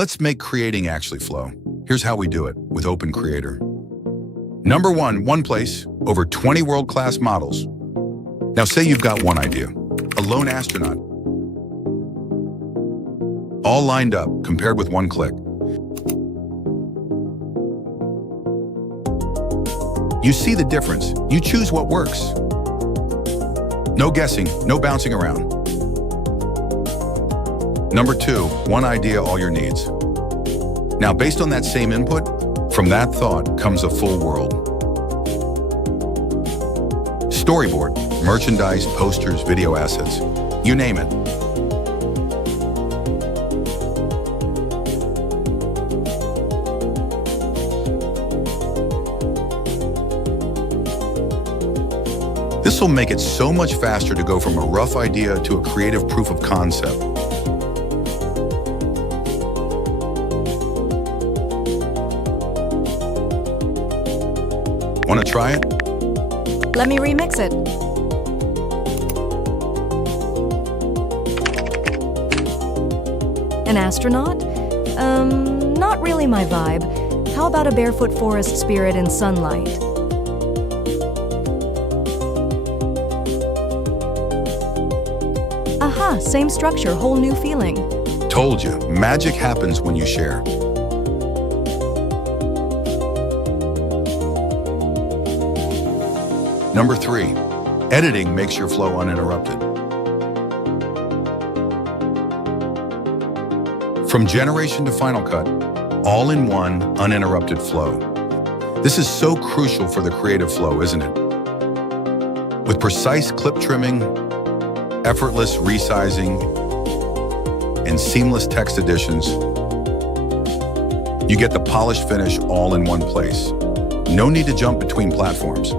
Let's make creating actually flow. Here's how we do it with Open Creator. Number one place, over 20 world-class models. Now say you've got one idea, a lone astronaut. All lined up, compared with one click. You see the difference. You choose what works. No guessing, no bouncing around. Number two, one idea, all your needs. Now, based on that same input, from that thought comes a full world. Storyboard, merchandise, posters, video assets, you name it. This will make it so much faster to go from a rough idea to a creative proof of concept. Want to try it? Let me remix it. An astronaut? Not really my vibe. How about a barefoot forest spirit in sunlight? Aha, same structure, whole new feeling. Told you, magic happens when you share. Number three, editing makes your flow uninterrupted. From generation to Final Cut, all in one, uninterrupted flow. This is so crucial for the creative flow, isn't it? With precise clip trimming, effortless resizing, and seamless text additions, you get the polished finish all in one place. No need to jump between platforms.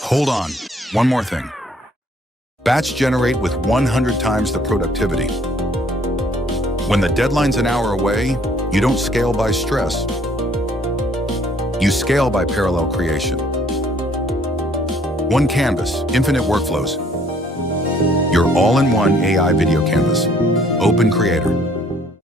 Hold on, one more thing. Batch generate with 100 times the productivity. When the deadline's an hour away, you don't scale by stress. You scale by parallel creation. One canvas, infinite workflows. Your all-in-one AI video canvas. Open Creator.